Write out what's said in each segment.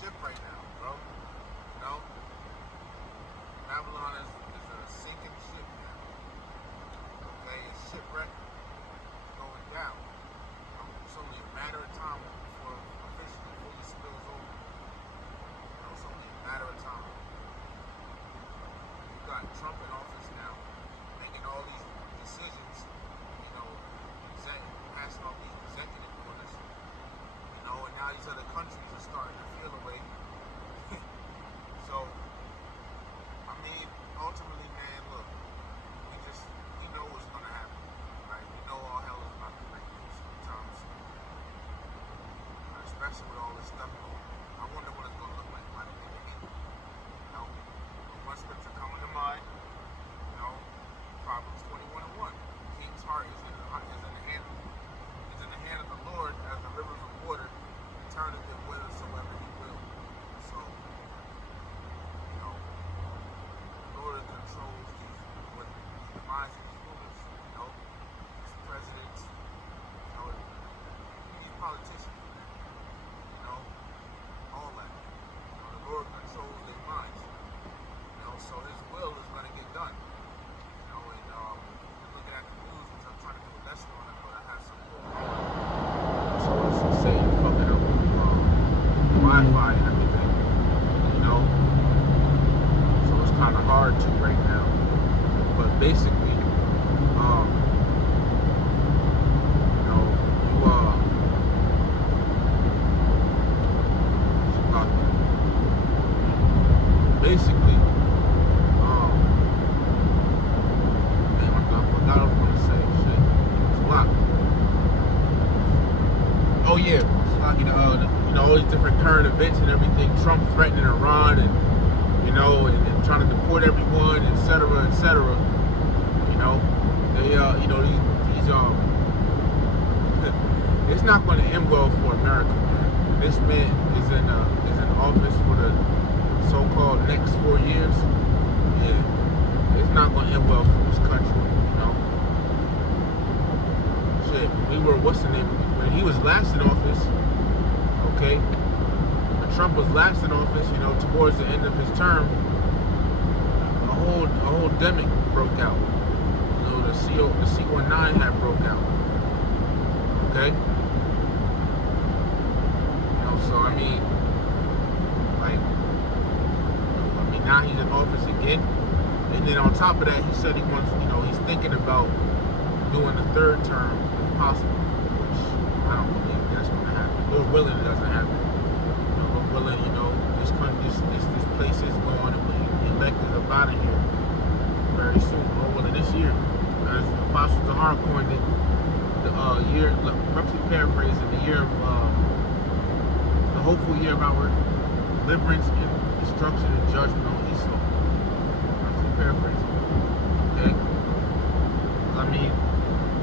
ship right now, bro. You know, Babylon is a sinking ship now. Okay, it's shipwrecked, going down. It's only a matter of time before officially fully spills over. It's only a matter of time. You got Trump in office now, making all these decisions. Passing all these executive orders. And now these other countries are starting to feel away. So, ultimately, man, look, we know what's gonna happen, right? We know all hell is about to break loose sometimes, especially with all this stuff going on. I wonder what it's gonna look like by the end of April. One scripture coming to mind, Proverbs 21:1. King's heart is in the hand of the Lord as the rivers of water, and turneth it whithersoever he will. So, the Lord controls what the minds of these rulers, these presidents, these politicians, all that. The Lord controls their minds. So his will is going to get done. Looking at the news, which I'm trying to do a lesson on it, but I have some more. So it's Satan fucking up Wi-Fi and everything, So it's kind of hard to right now. But basically, basically. Oh yeah, all these different current events and everything. Trump threatening Iran and trying to deport everyone, etc., etc. It's not going to end well for America, man. This man is in office for the so-called next 4 years. Yeah, it's not going to end well for this country. When he was last in office, okay, when Trump was last in office, towards the end of his term, a whole demic broke out. The C19 had broke out. Okay? So now he's in office again. And then on top of that, he said he wants, he's thinking about doing the third term if possible, which I don't believe that's going to happen. Lord willing, it doesn't happen. Lord willing, this country, this place is going to be elected up out of here very soon. Lord willing, this year, as Apostle Zahar coined it, the year, roughly paraphrasing, the year of the hopeful year of our deliverance and destruction and judgment on Esau. Roughly paraphrasing. Okay?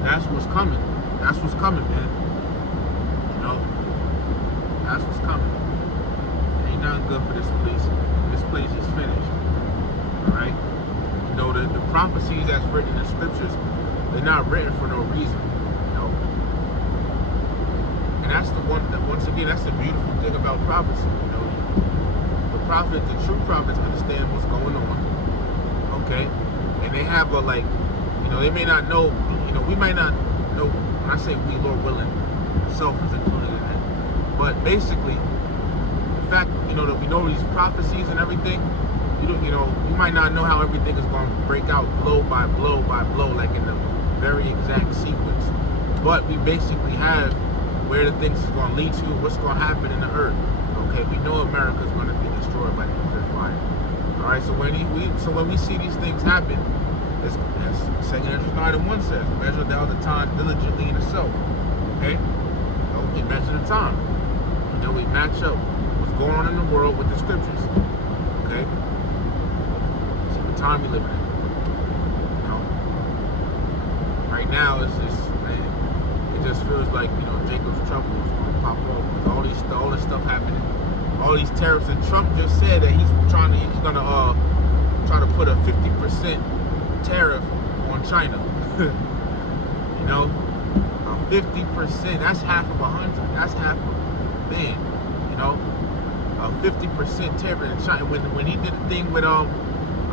That's what's coming. That's what's coming, man. That's what's coming. Ain't nothing good for this place. This place is finished. Alright? The prophecies that's written in the scriptures, they're not written for no reason. And that's the one that, once again, that's the beautiful thing about prophecy. The true prophets understand what's going on. Okay? And they have they may not know, we might not know, when I say we, Lord willing, self is included in that. But basically, the fact, that we know these prophecies and everything, we might not know how everything is going to break out blow by blow by blow, like in the very exact sequence. But we basically have where the things is going to lead to, what's going to happen in the earth. Okay, we know America is going to be destroyed by nuclear fire. All right, so when we see these things happen, as 2 Ezra 9:1 says, measure thou the time diligently in itself. Okay? We measure the time. We match up what's going on in the world with the scriptures. Okay? See the time we live in. Right now it's just, man, it just feels like, Jacob's trouble is gonna pop up with all this stuff happening. All these tariffs, and Trump just said that he's gonna try to put a 50% tariff on China. 50%, that's half of 100, that's half of, man, 50% tariff. And China, when he did the thing with I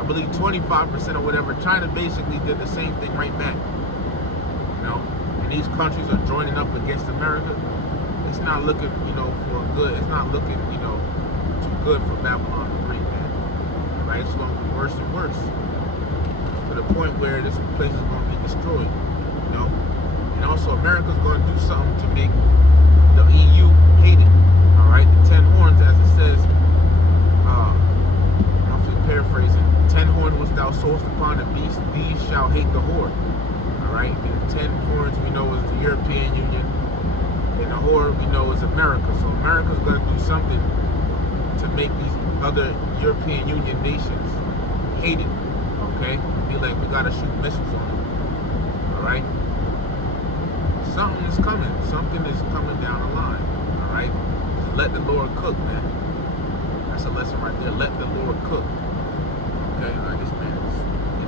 believe 25% or whatever, China basically did the same thing right back. You know, and these countries are joining up against America. It's not looking, for good. It's not looking, too good for Babylon the Great, man. All right, it's going to be worse and worse to the point where this place is going to be destroyed. And also America's going to do something to make the EU hate it. All right, the 10 horns, as it says, I'm paraphrasing. 10 horns was thou soulst upon the beast; these shall hate the whore. All right, and the 10 horns we know is the European Union, and the whore we know is America. So America's going to do something to make these other European Union nations hate it. Okay, be like, we gotta shoot missiles on them. All right. Something is coming. Something is coming down the line. All right. Just let the Lord cook, man. That's a lesson right there. Let the Lord cook. Okay. All right. This man is in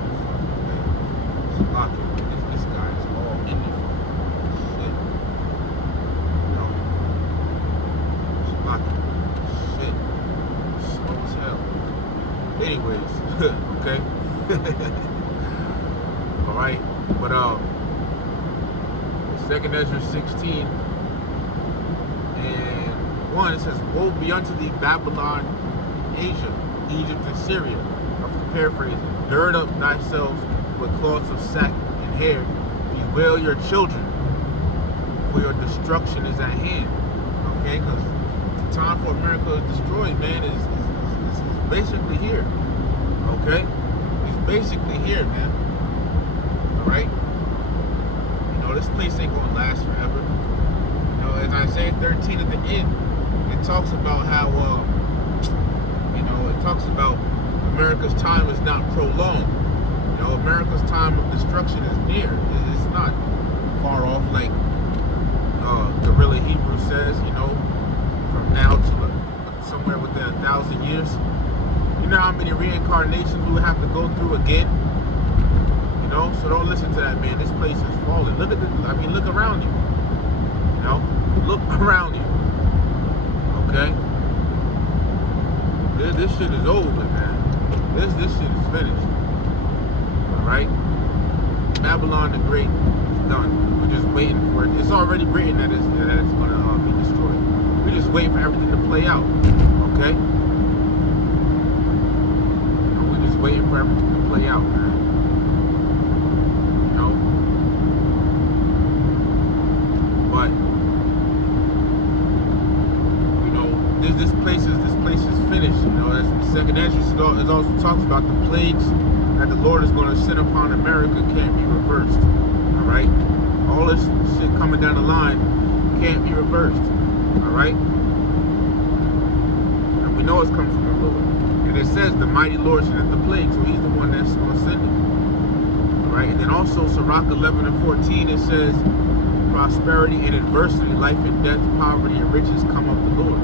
the fucking way. This guy is all in the fucking shit. Shit. Slow as hell. Anyways, okay. All right. But 2nd Ezra 16 and 1, it says, woe be unto thee, Babylon, Asia, Egypt, and Syria. I'm paraphrasing. Gird up thyself with cloths of sack and hair. Bewail your children, for your destruction is at hand. Okay, because the time for America is destroyed, man, is basically here. Okay? It's basically here, man. Alright? This place ain't gonna last forever. As Isaiah 13 at the end, it talks about how, it talks about America's time is not prolonged. America's time of destruction is near. It's not far off, like the really Hebrew says. From now to somewhere within 1,000 years. You know how many reincarnations we would have to go through again? So don't listen to that, man. This place is falling. Look at look around you. Look around you. Okay? This shit is over, man. This shit is finished. Alright? Babylon the Great is done. We're just waiting for it. It's already written that it's gonna be destroyed. We're just waiting for everything to play out. Okay? We're just waiting for everything to play out, man. But this place is finished. As 2nd Ezra it also talks about the plagues that the Lord is going to send upon America can't be reversed. All right, all this shit coming down the line can't be reversed. All right, and we know it's coming from the Lord. And it says the mighty Lord sent the plague, so He's the one that's going to send it. All right, and then also Sirach 11 and 14 it says, prosperity and adversity, life and death, poverty and riches come of the Lord.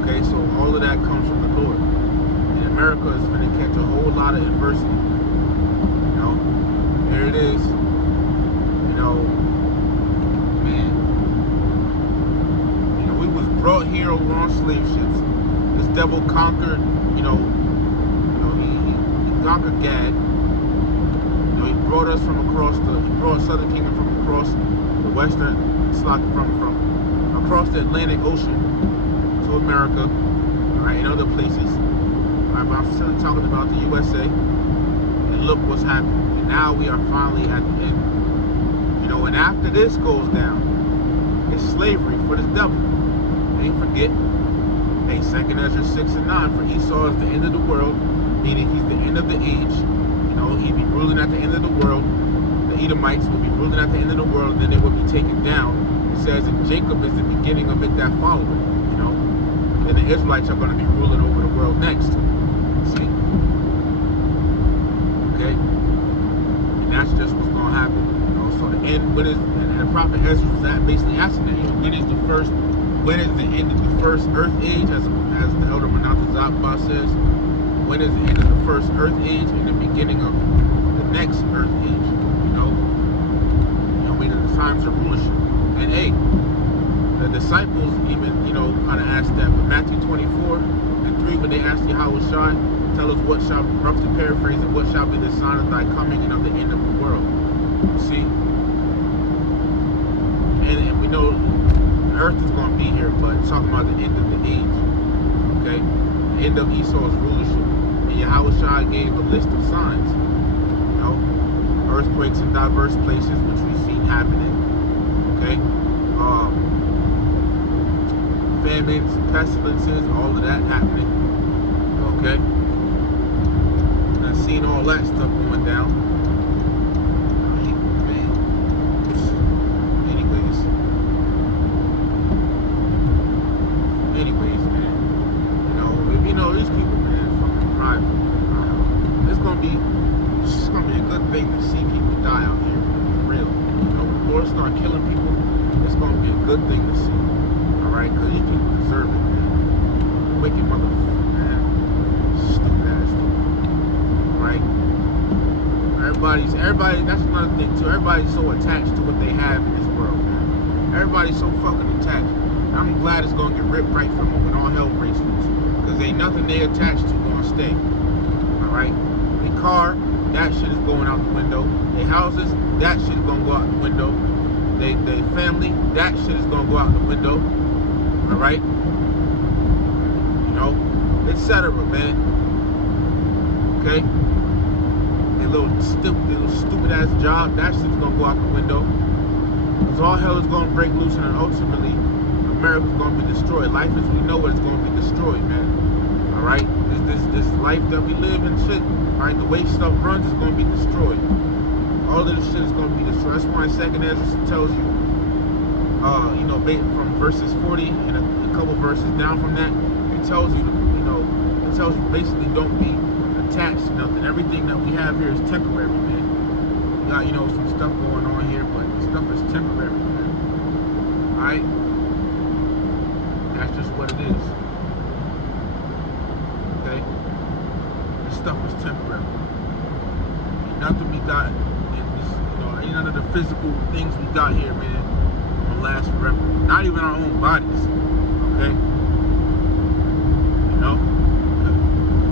Okay, so all of that comes from the Lord. And America is going to catch a whole lot of adversity. There it is. Man. We was brought here over on slave ships. This devil conquered, he conquered Gad. He brought us from across he brought Southern Kingdom from across the western, from across the Atlantic Ocean to America, all right, and other places. All right, but I'm still talking about the USA, and look what's happened. And now we are finally at the end. And after this goes down, it's slavery for this devil. Ain't forget, 2nd Ezra 6 and 9, for Esau is the end of the world, meaning he's the end of the age. He'd be ruling at the end of the world. The Edomites will be ruling at the end of the world, then they will be taken down. It says, and Jacob is the beginning of it that followed. Then the Israelites are going to be ruling over the world next. See? Okay? And that's just what's going to happen. So the end, and the prophet Ezra was basically asking that, when is the end of the first earth age, as the elder Menathe says, when is the end of the first earth age and the beginning of the next earth age? Meaning the times of rulership. And hey, the the disciples even, kind of asked that. But Matthew 24:3, when they asked Yahweh Shai, tell us what shall, roughly paraphrasing, what shall be the sign of thy coming and of the end of the world. See? And we know the earth is going to be here, but it's talking about the end of the age. Okay? The end of Esau's rulership. And Yahweh Shai gave a list of signs. Earthquakes in diverse places, which we've seen happening. Okay? Famines, pestilences, all of that happening. Okay? And I've seen all that stuff going down. Anyways, man. These people, man, fucking private. It's gonna be a good thing to see people die out here. For real. When the Lord start killing people, it's gonna be a good thing to see. Alright? Because these people deserve it, man. Wicked motherfucker, man. Stupid ass dude. Alright? Everybody, that's another thing too. Everybody's so attached to what they have in this world, man. Everybody's so fucking attached. I'm glad it's gonna get ripped right from them when all hell breaks loose. Because ain't nothing they attached to gonna stay. Alright? Their car, that shit is going out the window. Their houses, that shit is gonna go out the window. Their family, that shit is gonna go out the window. Alright? Etc., man. Okay? Their little stupid ass job, that shit's gonna go out the window. Because all hell is gonna break loose and ultimately America's gonna be destroyed. Life as we know it is gonna be destroyed, man. Alright? This life that we live in shit. Alright, the way stuff runs is gonna be destroyed. All of this shit is gonna be destroyed. That's why 2nd Ezra tells you, from verses 40 and a couple verses down from that, it tells you, basically don't be attached to nothing. Everything that we have here is temporary, man. We got, some stuff going on here, but the stuff is temporary, man. Alright? That's just what it is. Okay? This stuff is temporary. Ain't nothing we got in this, ain't none of the physical things we got here, man, gonna last forever. Not even our own bodies. Okay?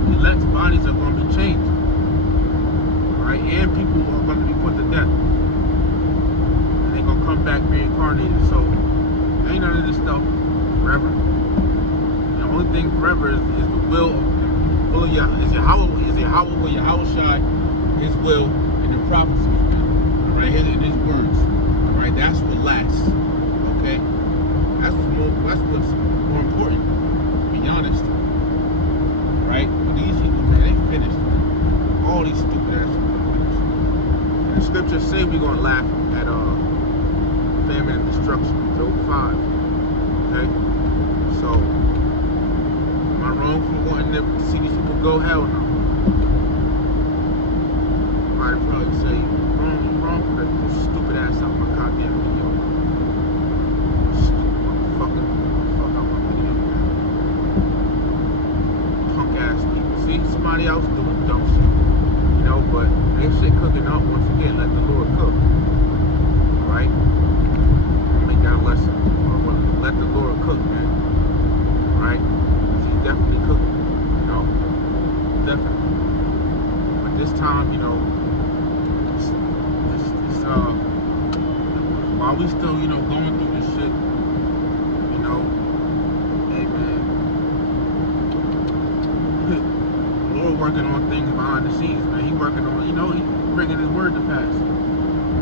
The elect's bodies are gonna be changed. Right? And people are gonna be put to death. And they're gonna come back reincarnated. So ain't none of this stuff forever. The only thing forever is the will of Yahweh Shai, his will and the prophecies, right? In his words. Alright, that's what lasts. Okay? That's what's more important, to be honest. Right? But these people, man, they finished. All these stupid ass people are finished. And the scriptures say we're gonna laugh at famine and destruction. Job 5. Okay? So am I wrong for wanting to see these people go? Hell no. I'd probably say wrong for that stupid ass out my goddamn video. Stupid motherfucker. Fuck out my video, man. Punk ass people. See somebody else doing dumb shit. But ain't shit cooking up. Once again, let the Lord cook. Alright? Make that a lesson. Let the Lord cook, man. Alright? He's definitely cooking. Definitely. But this time, while we still, going through this shit, hey man, Lord working on things behind the scenes, man. He working on, he bringing his word to pass.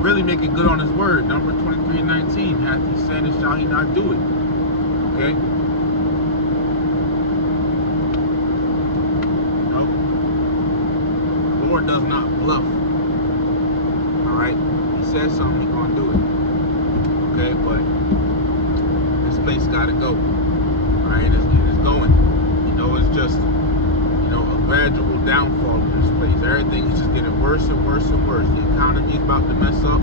Really making good on his word. Number 23:19, hath he said and shall he not do it? Okay? The Lord does not bluff. Alright? He says something, he's gonna do it. Okay, but this place gotta go. Alright, and it's going. It's just, a gradual downfall of this place. Everything is just getting worse and worse and worse. The economy is about to mess up.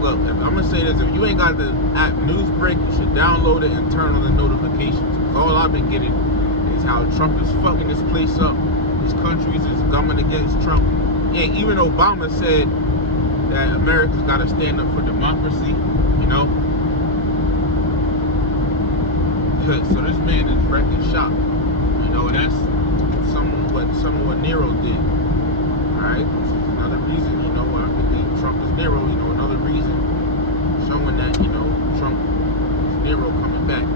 Look, I'm gonna say this: if you ain't got the app Newsbreak, you should download it and turn on the notifications. Because all I've been getting is how Trump is fucking this place up. These countries is gumming against Trump. Yeah, even Obama said that America's got to stand up for democracy. So this man is wrecking shop. You know, and that's somewhat Nero did. Alright? This is another reason, you know, I think Trump is Nero, you know, another reason showing that, you know, Trump is Nero coming back.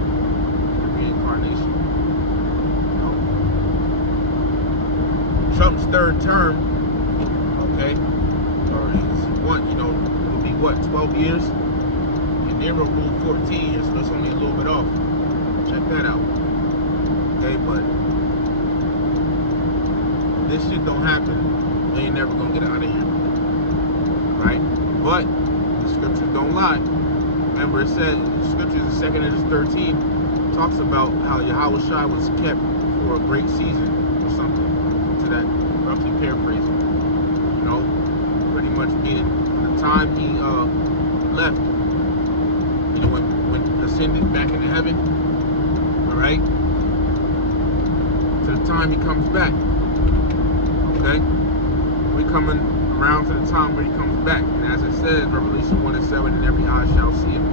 The reincarnation. You know. Trump's third term, okay, or his what, you know, it'll be what, 12 years? And Nero ruled 14 years, so that's only a little bit off. Check that out. Okay, but this shit don't happen, they ain't never gonna get out of here. Right? But the scriptures don't lie. Remember, it said, the scriptures in 2 Ezra 13 talks about how Yahweh Shai was kept for a great season or something to that, roughly paraphrasing. You know, pretty much meaning from the time he left, you know, when ascended back into heaven, all right, to the time he comes back. Okay, we coming around to the time where he comes back, and as it says, Revelation 1:7, and every eye shall see him.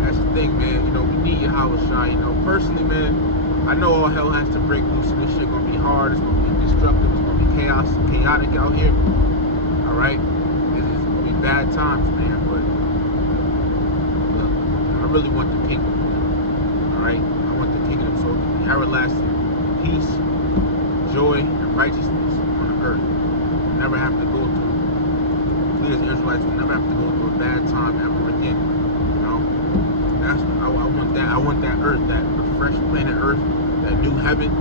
That's the thing, man. You know, we need Yahweh Shai. You know, personally, man, I know all hell has to break loose, and this shit gonna be hard. It's gonna be destructive. It's gonna be chaotic out here. All right, it's gonna be bad times, man. But look, I really want the kingdom. All right, I want the kingdom so it can be everlasting peace, joy, and righteousness on the earth. Never have to go through, we as Israelites will never have to go through a bad time ever again. You know, that's I want that. I want that earth, that refreshed planet Earth, that new heaven.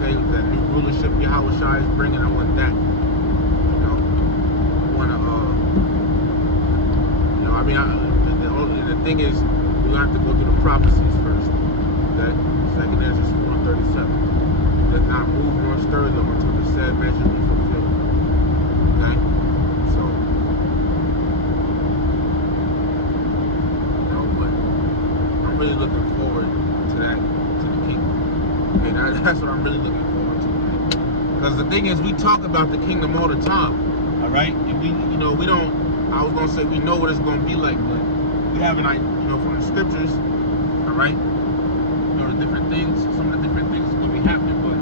Okay, that new rulership Yahweh Shai is bringing. I want that. You know, I want to. You know, I mean, the thing is, we have to go through the prophecies first. Okay, 2 Ezra 4:37. Does not move nor stir them until the said measure be fulfilled. Okay? So, you know, but I'm really looking forward to that, to the kingdom. Okay, that's what I'm really looking forward to, man. Because the thing is, we talk about the kingdom all the time. Alright? And we, you know, we don't, I was going to say we know what it's going to be like, but we have an idea, you know, from the scriptures, alright? You know, the different things, some of the different things that's going to be happening, but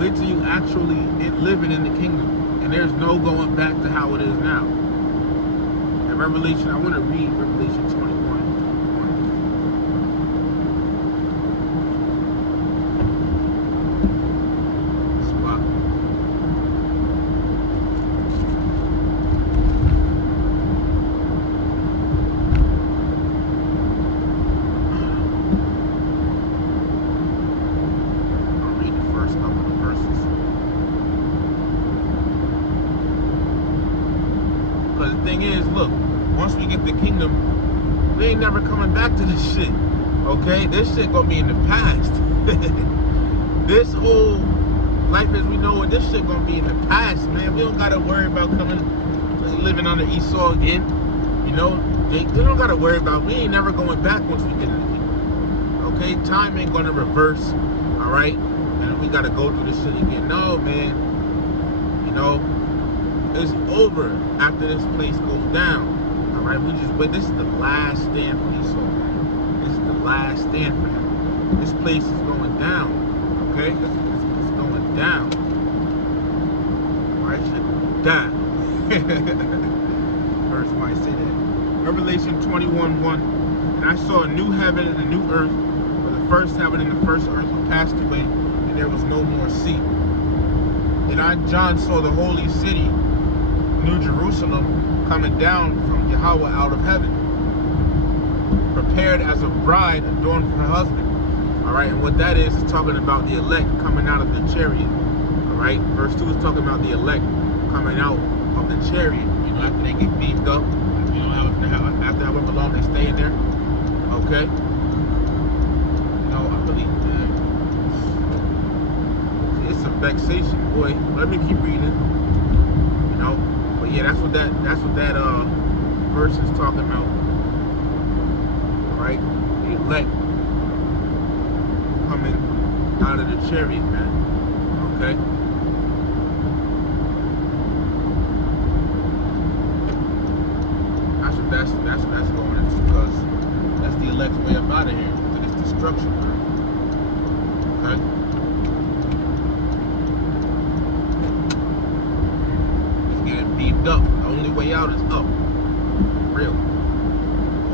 wait till you actually living in the kingdom, and there's no going back to how it is now. And Revelation, I want to read Revelation 21. Thing is, look, once we get the kingdom, we ain't never coming back to this shit. Okay, this shit gonna be in the past. This whole life as we know it, this shit gonna be in the past, man. We don't gotta worry about living under Esau again. You know, they don't gotta worry about. We ain't never going back once we get in the kingdom. Okay, time ain't gonna reverse. All right, and we gotta go through this shit again. No, man. You know. It's over after this place goes down. Alright, but this is the last stand for Esau, man. This is the last stand for him. This place is going down. Okay? It's going down. Alright, shit, down. Verse might say that. Revelation 21:1. And I saw a new heaven and a new earth, for the first heaven and the first earth were passed away, and there was no more sea. And I, John, saw the holy city, New Jerusalem, coming down from Yahweh out of heaven, prepared as a bride adorned for her husband. Alright, and what that is talking about the elect coming out of the chariot. Alright, verse 2 is talking about the elect coming out of the chariot. You know, after they get beamed up, you know, after however long they stay in there. Okay? You know, I believe, man, it's some vexation, boy. Let me keep reading. You know? But yeah, that's what that verse is talking about. Right? The elect coming out of the chariot, man. Okay? That's what that's going into, because that's the elect's way up out of here, to this destruction, man. Okay? It's getting beamed up. The only way out is up. For real.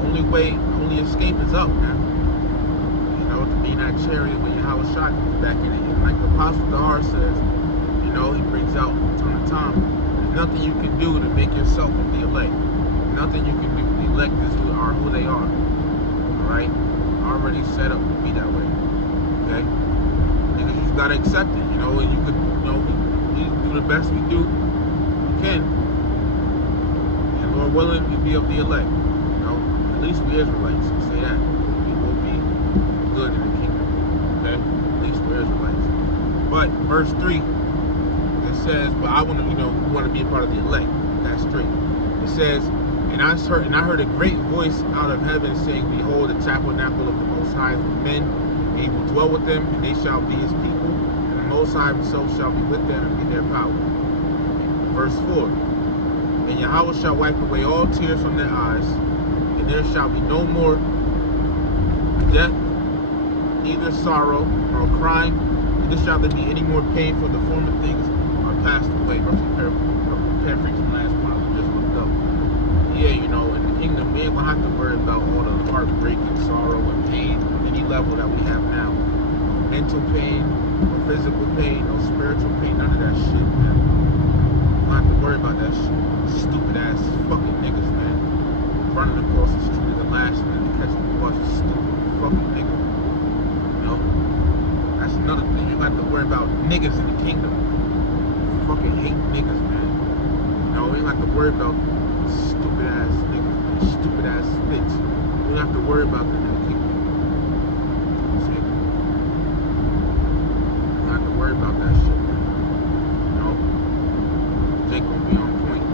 Only escape is up now. You know, to be in that chariot when Yahweh shot back in it. And like the Apostle Dahar says, you know, he brings out time to time, there's nothing you can do to make yourself of the elect. Nothing you can do. The elect is who they are. Alright? Already set up to be that way. Okay? And you just gotta accept it, you know, and you could, you know, we do the best we do. We can. And Lord willing, we be of the elect. You know, at least we Israelites say that. We will be good in the kingdom. Okay? At least we're Israelites. But verse 3, it says, but I want to, you know, we want to be a part of the elect. That's straight. It says, and I heard a great voice out of heaven saying, behold, the tabernacle of the Most High is with men, and he will dwell with them, and they shall be his people, and the Most High himself shall be with them and be their power. Verse 4, and Yahweh shall wipe away all tears from their eyes, and there shall be no more death, neither sorrow nor crying, neither shall there be any more pain, for the former things are passed away. Roughly paraphrasing last part we just looked up. Yeah, you know, in the kingdom, we ain't gonna have to worry about all the heartbreak and sorrow and pain at any level that we have now. No mental pain, no physical pain, no spiritual pain, none of that shit, man. We don't have to worry about that shit. Stupid ass fucking niggas, man. Running across the street at the last minute to catch the bus. Stupid fucking niggas. You know? That's another thing. You don't have to worry about niggas in the kingdom. Fucking hate niggas, man. You know, we don't have to worry about stupid ass niggas, stupid ass bitch. We don't have to worry about them in the kingdom. See? We don't have to worry about that shit, man. You know? Jake gonna be on point.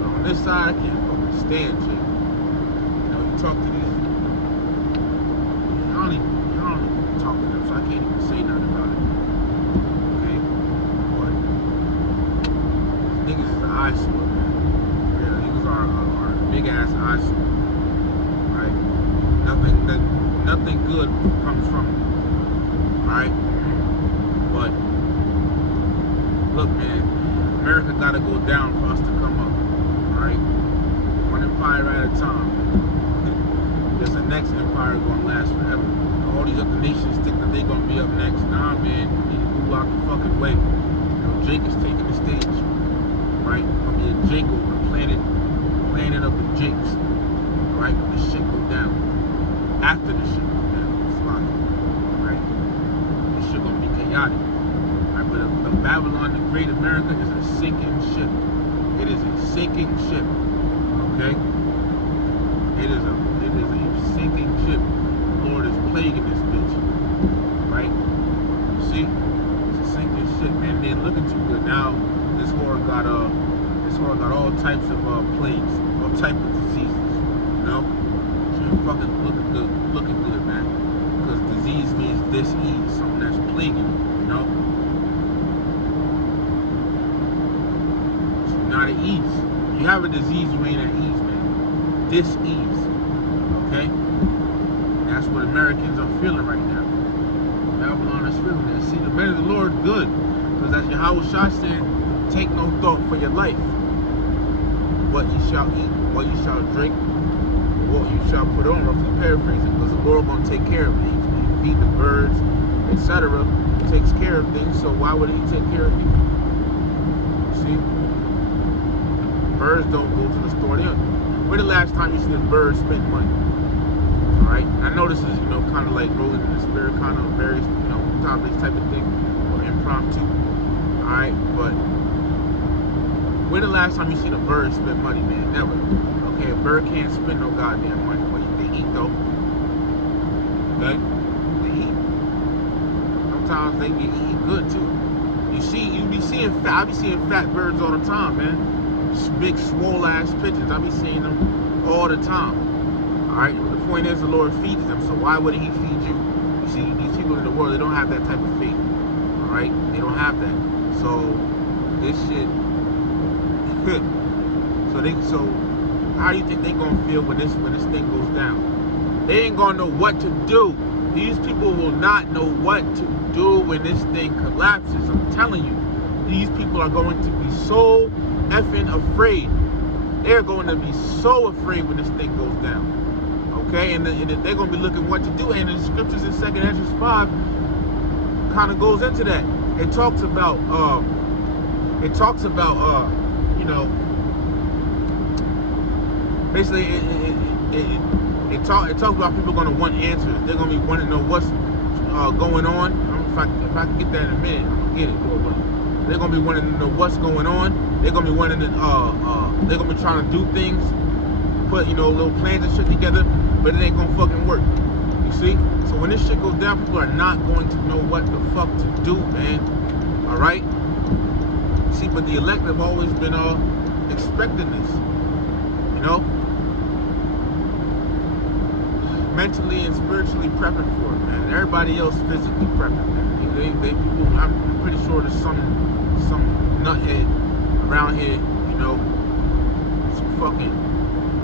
But on this side, I can't fucking stand Jake. You know, you talk to these, I don't even talk to them, so I can't even say nothing about it. Okay? But niggas is an eyesore, man. Are big ass eyesore, right? Nothing good comes from it, right? But look, man, America gotta go down for us to come up, right? One empire at a time. There's the next empire gonna last forever. All these other nations think that they gonna be up next. Nah, man, you need to move out the fucking way. You know, Jake is taking the stage, right? Gonna be a Jake over the planet of the Jakes, right? When this shit go down. After this shit go down, it's fine, right? This shit gonna be chaotic, right? But the Babylon, the Great America, is a sinking ship. It is a sinking ship, okay? It is a sinking ship. The Lord is plaguing this bitch, right? You see? It's a sinking ship, man. They ain't looking too good now. This whore got all types of plagues, all types of diseases, you know? She ain't fucking looking good, man. Because disease means dis-ease, something that's plaguing you, you know? So you're not at ease. If you have a disease, you ain't at ease, man. Dis-ease, okay? That's what Americans are feeling right now. Babylon is feeling it. See, the men of the Lord, good. Because as Yahweh Shah said, take no thought for your life. What you shall eat, what you shall drink, what you shall put on, roughly paraphrasing, because the Lord gonna take care of it. He's gonna feed the birds, etc. He takes care of things, so why would he take care of you? See? Birds don't go to the store. When the last time you seen a bird spend money? Alright? I know this is, you know, kind of like rolling in the spirit, kind of various, you know, topics type of thing, or impromptu. Alright, but when the last time you seen a bird spend money, man? Never. Okay, a bird can't spend no goddamn money. But they eat though. Okay? They eat. Sometimes they get eaten good too. You be seeing I be seeing fat birds all the time, man. Big swole ass pigeons. I be seeing them all the time. Alright? The point is the Lord feeds them, so why wouldn't he feed you? You see, these people in the world, they don't have that type of faith. Alright? They don't have that. So this shit. So how do you think they gonna feel when this thing goes down? They ain't gonna know what to do. These people will not know what to do when this thing collapses. I'm telling you, these people are going to be so effing afraid. They're going to be so afraid when this thing goes down. Okay, and they're going to be looking what to do. And the scriptures in 2 Ezra 5 kind of goes into that. It talks about, you know, basically it talks about people going to want answers. They're going to be wanting to know what's going on. If I can get that in a minute, I'm going to get it. They're going to be wanting to know what's going on. They're going to be wanting to, they're going to be trying to do things, put, you know, little plans and shit together, but it ain't going to fucking work. You see? So when this shit goes down, people are not going to know what the fuck to do, man. All right? See, but the elect have always been expecting this, you know? Mentally and spiritually prepping for it, man. Everybody else physically prepping, man. People, I'm pretty sure there's some nuthead around here, you know, some fucking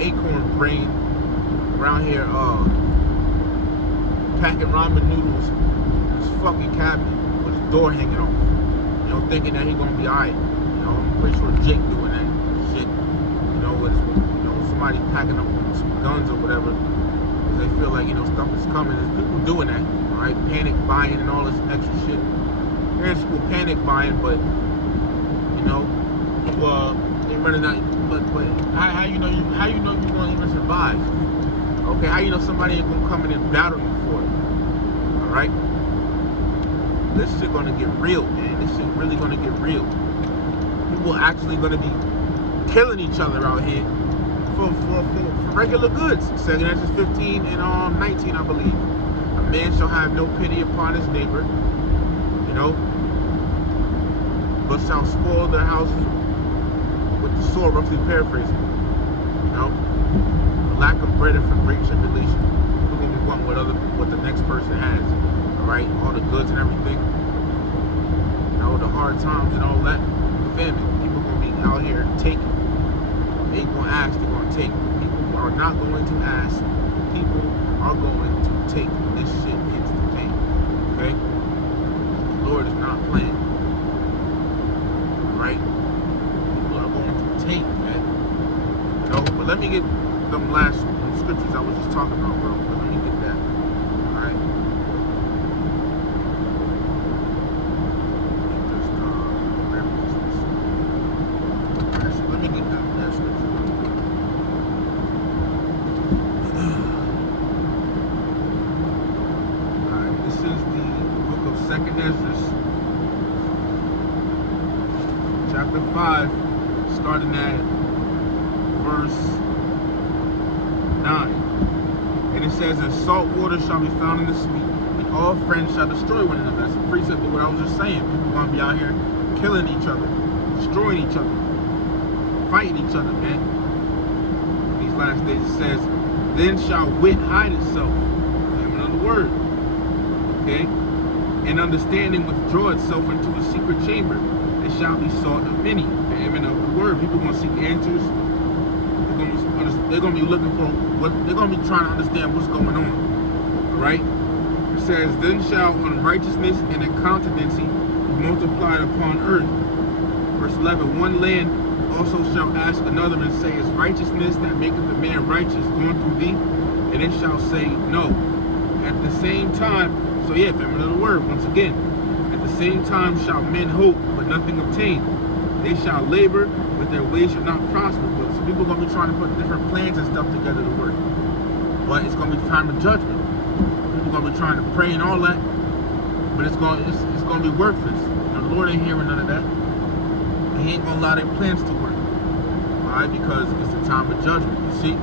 acorn brain around here, packing ramen noodles in his fucking cabinet with his door hanging off, you know, thinking that he's gonna be alright. You know, I'm pretty sure Jake doing that shit, you know, with, you know, somebody packing up some guns or whatever. They feel like, you know, stuff is coming. There's people doing that, all right? Panic buying and all this extra shit. Parents will panic buying, but, you know, they're running out. But how you know you're gonna even survive? Okay, how you know somebody ain't gonna come in and battle you for it? All right? This shit gonna get real, man. This shit really gonna get real. People actually gonna be killing each other out here. For regular goods. 2 Ezra 15 and 19, I believe. A man shall have no pity upon his neighbor, you know, but shall spoil their houses with the sword, roughly paraphrasing. You know, for lack of bread and for great tribulation. We're gonna be wanting what the next person has. Alright? All the goods and everything. You know, the hard times and all that. The famine. People gonna be out here taking. They ain't gonna ask, they're gonna take. People are not going to ask. People are going to take this shit instantaneously. Okay? The Lord is not playing. Alright? People are going to take, man. You know? But let me get them last scriptures I was just talking about, bro. But let me get that. Alright? Let me get that last scripture. This is the book of 2 Ezra, chapter 5, starting at verse 9. And it says, and salt water shall be found in the sweet, and all friends shall destroy one another. That's a precept of what I was just saying. People are going to be out here killing each other, destroying each other, fighting each other, man. In these last days it says, then shall wit hide itself. Another word. Okay? And understanding withdraw itself into a secret chamber. It shall be sought of many. Famine of the word. People are going to seek answers. They're going to be looking for what they're going to be trying to understand what's going on. Alright? It says, then shall unrighteousness and incontinency be multiplied upon earth. Verse 11, one land also shall ask another and say, is righteousness that maketh a man righteous gone through thee? And it shall say, no. At the same time, so yeah, family of the word, once again, at the same time shall men hope, but nothing obtain. They shall labor, but their ways shall not prosper. But so people are going to be trying to put different plans and stuff together to work. But it's going to be time of judgment. People are going to be trying to pray and all that, but it's going to be worthless. You know, the Lord ain't hearing none of that. And He ain't going to allow their plans to work. Alright, because it's the time of judgment, you see?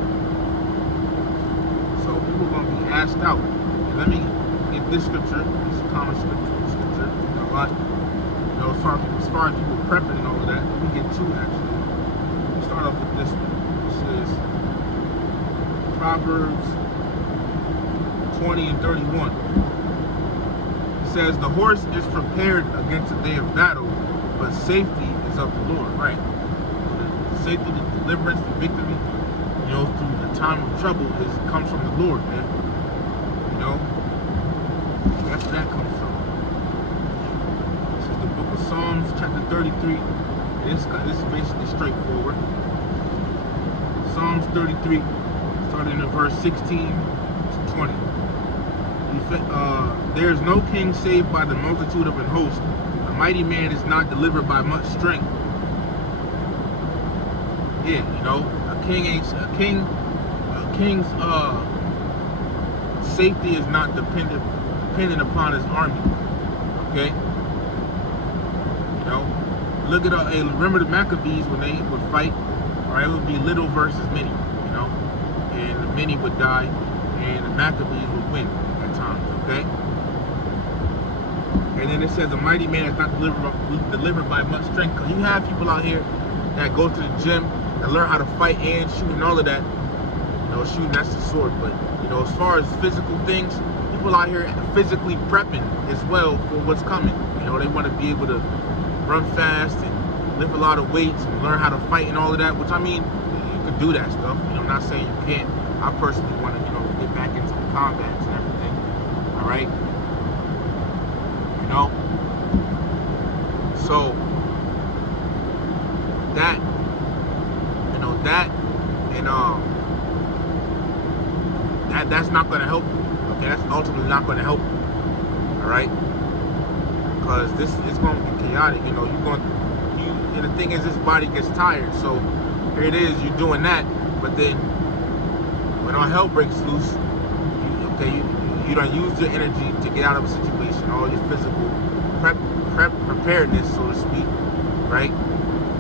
So people are going to be asked out. And let me get this scripture. This is a common scripture. You know what? You know, as far as people prepping and all of that, let me get two actually. Let me start off with this one. This is Proverbs 20 and 31. It says, the horse is prepared against a day of battle, but safety is of the Lord. Right. The safety, the deliverance, the victory, you know, through the time of trouble comes from the Lord, man. You know? That's where that comes from. This is the book of Psalms, chapter 33. This is basically straightforward. Psalms 33, starting in verse 16 to 20. There is no king saved by the multitude of an host. A mighty man is not delivered by much strength. Yeah, you know, a king's safety is not dependent upon his army. Okay, you know, look at remember the Maccabees when they would fight. All right, it would be little versus many. You know, and the many would die, and the Maccabees would win at times. Okay, and then it says a mighty man is not delivered by much strength. Because you have people out here that go to the gym and learn how to fight and shoot and all of that. You know, shooting, that's the sword. But, you know, as far as physical things, people out here physically prepping as well for what's coming. You know, they want to be able to run fast and lift a lot of weights and learn how to fight and all of that, which, I mean, you could do that stuff. You know, I'm not saying you can't. I personally want to, you know, get back into the combats and everything. All right? You know? So, that, you know, that, and, that's not going to help you. Okay, that's ultimately not going to help you. All right, because this is going to be chaotic. You know, and the thing is, this body gets tired. So here it is, you're doing that, but then when all hell breaks loose, you don't use your energy to get out of a situation, all your physical preparedness, so to speak, right?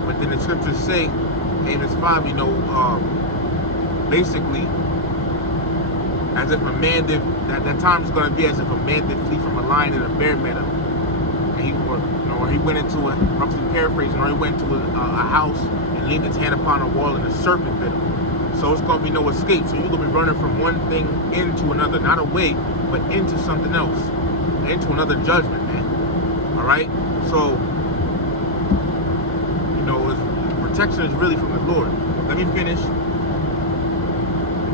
But then the scriptures say, Amos 5, you know, basically, as if a man did, that time is going to be as if a man did flee from a lion and a bear met him. And or he went into roughly paraphrasing, or he went to a house and leaned his hand upon a wall and a serpent bit him. So it's going to be no escape. So you're going to be running from one thing into another, not away, but into something else, into another judgment, man. All right? So, you know, protection is really from the Lord. Let me finish.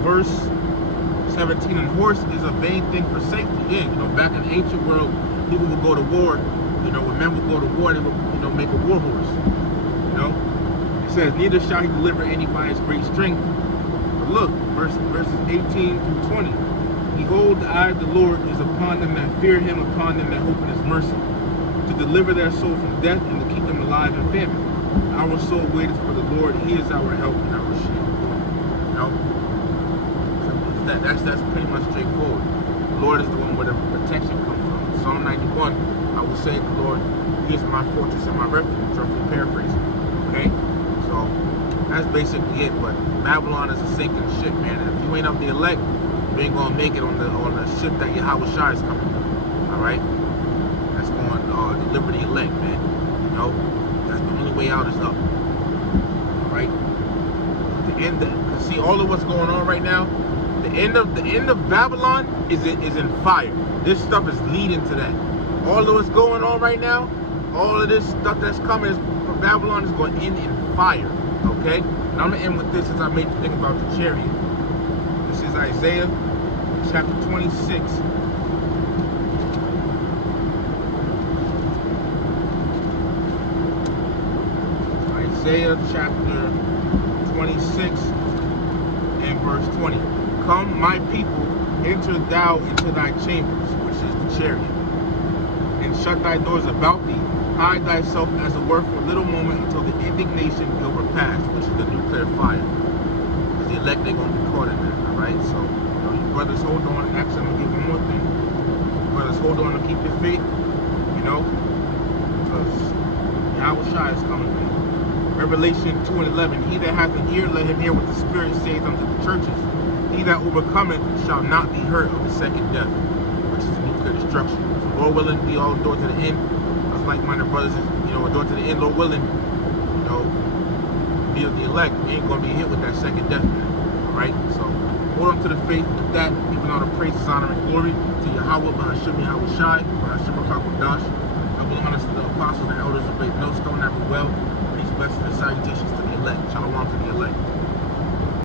Verse 17, and horse is a vain thing for safety. Yeah, you know, back in the ancient world, people would go to war. You know, when men would go to war, they would, you know, make a war horse. You know, it says, neither shall he deliver any by his great strength. But look, verses 18 through 20. Behold, the eye of the Lord is upon them that fear him, upon them that hope in his mercy, to deliver their soul from death and to keep them alive in famine. Our soul waiteth for the Lord; he is our help and our shield. You know. That's pretty much straightforward. The Lord is the one where the protection comes from. Psalm 91, I will say the Lord, he is my fortress and my refuge, roughly paraphrasing. Okay? So that's basically it. But Babylon is a sinking ship, man. And if you ain't of the elect, you ain't gonna make it on the ship that Yahweh Shai is coming from. Alright? That's going to deliver the elect, man. You know? That's the only way out is up. Alright? See all of what's going on right now. The end of Babylon is in fire. This stuff is leading to that. All of what's going on right now, all of this stuff that's coming from Babylon is going to end in fire. Okay? And I'm going to end with this, as I made you think about the chariot. This is Isaiah chapter 26. Isaiah chapter 26 and verse 20. Come, my people, enter thou into thy chambers, which is the chariot, and shut thy doors about thee. Hide thyself as it were for a little moment until the indignation be overpassed, which is the nuclear fire. Because the elect, they're going to be caught in that, all right? So, you know, you brothers, hold on. Actually, I'm going to give one more thing. You brothers, hold on and keep your faith, you know, because Yahweh Shai is coming, man. Revelation 2 and 11, he that hath an ear, let him hear what the Spirit saith unto the churches. He that overcometh shall not be hurt of the second death, which is the nuclear destruction. So Lord willing, we all endure to the end. Us like-minded brothers, you know, endure to the end. Lord willing, you know, be of the elect. We ain't gonna be hit with that second death, man. All right. So hold on to the faith with that. Giving all the praises, honor, and glory to Yahweh, Bahashim Yahweh Shai, Bahashim Hakodash. Double honors to the apostles and elders of Beit Millstone, every well. Peace, blessings, and salutations to the elect. Shalom to the elect.